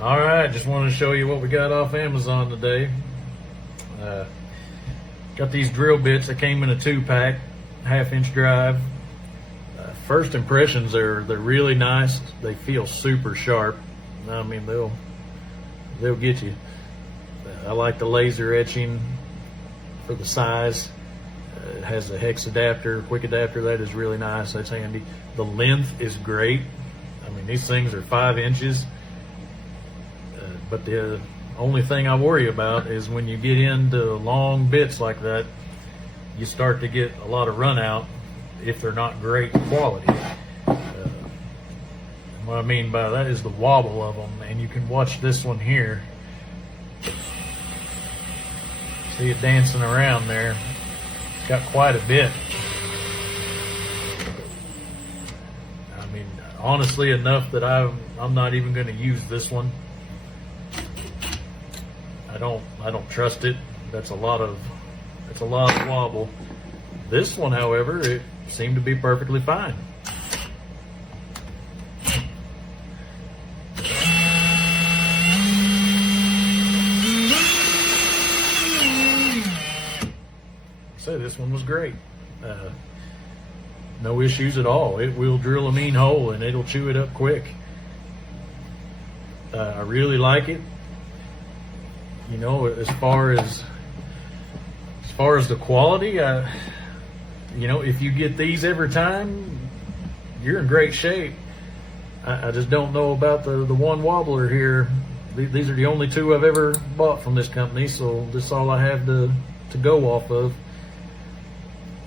All right, just wanted to show you what we got off Amazon today. Got these drill bits that came in a 2-pack, 1/2-inch drive. First impressions they're really nice. They feel super sharp. I mean, they'll get you. I like the laser etching for the size. It has a hex adapter, quick adapter. That is really nice. That's handy. The length is great. I mean, these things are 5 inches. But the only thing I worry about is when you get into long bits like that, you start to get a lot of run out if they're not great quality. What I mean by that is the wobble of them, and you can watch this one here. See it dancing around there. It's got quite a bit. I mean, honestly, enough that I'm not even going to use this one. I don't trust it. That's a lot of wobble. This one, however, it seemed to be perfectly fine. So this one was great. No issues at all. It will drill a mean hole and it'll chew it up quick. I really like it. You know, as far as the quality, you know, if you get these every time, you're in great shape. I just don't know about the one wobbler here. These are the only two I've ever bought from this company, so this is all I have to go off of.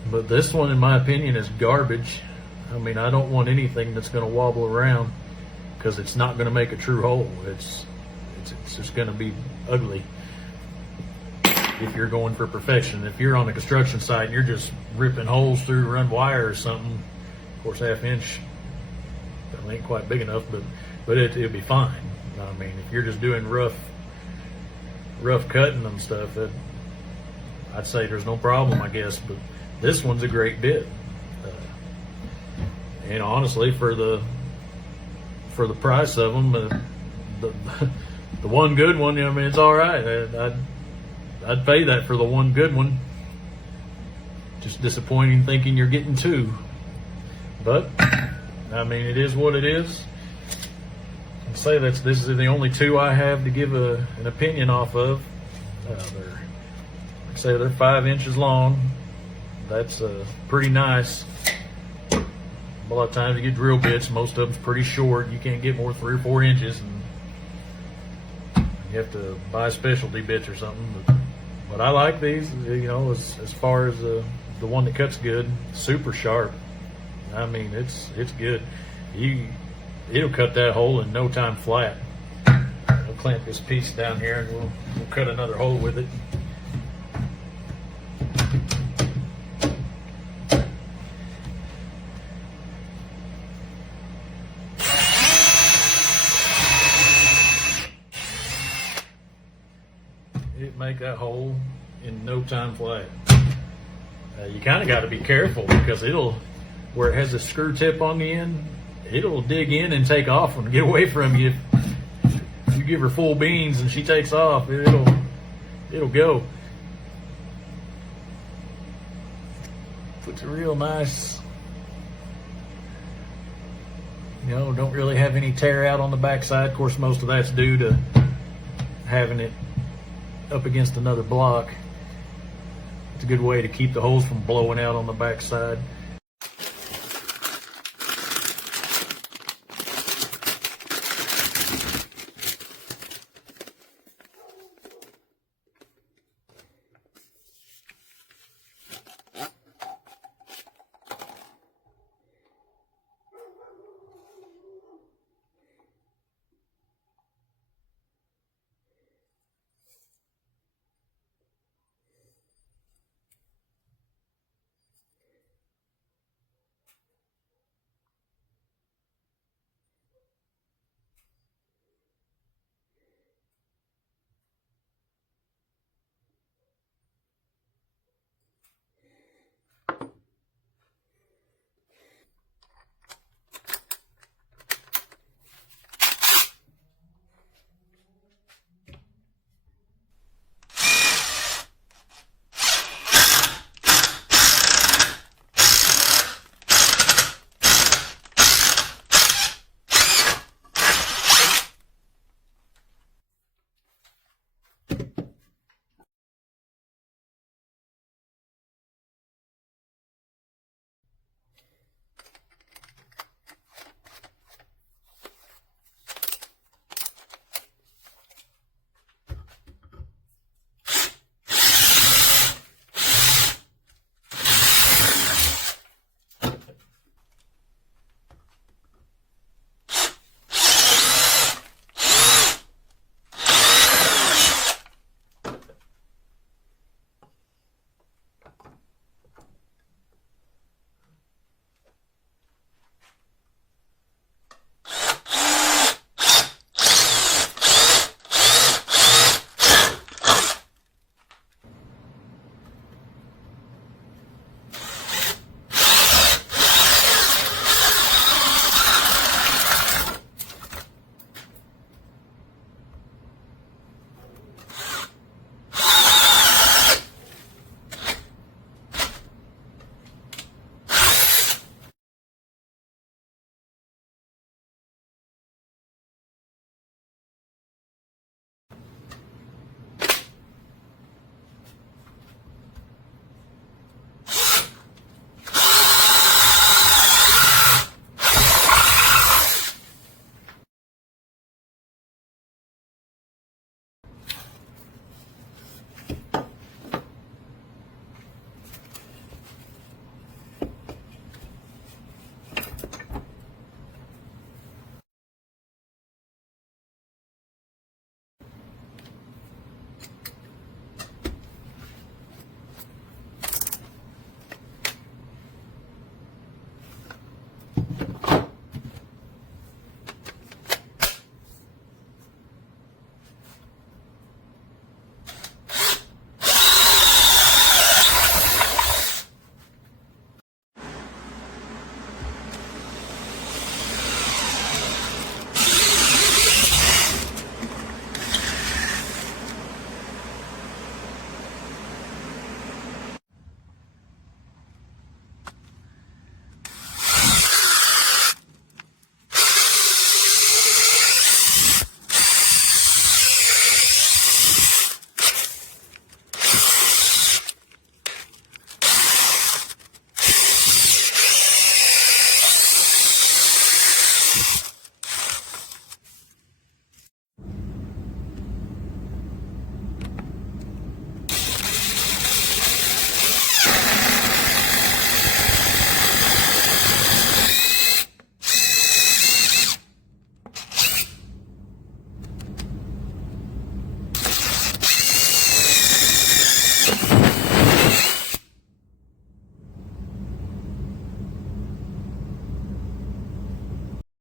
But this one, in my opinion, is garbage. I mean, I don't want anything that's going to wobble around because it's not going to make a true hole. It's just going to be ugly if you're going for perfection. If you're on a construction site and you're just ripping holes through run wire or something, of course 1/2 inch that ain't quite big enough, but it'll be fine. I mean, if you're just doing rough cutting and stuff, I'd say there's no problem, I guess. But this one's a great bit, and honestly, for the price of them, the one good one, I mean, it's all right. I'd pay that for the one good one. Just disappointing thinking you're getting two, but I mean, it is what it is. I'd say this is the only two I have to give an opinion off of. They're 5 inches long. That's pretty nice. A lot of times you get drill bits, most of them's pretty short. You can't get more than 3 or 4 inches, and you have to buy specialty bits or something. But I like these, you know, as far as the one that cuts good, super sharp. I mean, it's good. It'll cut that hole in no time flat. I'll clamp this piece down here and we'll cut another hole with it. It make that hole in no time flat. You kind of got to be careful because where it has a screw tip on the end, it'll dig in and take off and get away from you. If you give her full beans and she takes off, it'll go. Puts a real nice, you know, don't really have any tear out on the backside. Of course, most of that's due to having it up against another block. It's a good way to keep the holes from blowing out on the backside.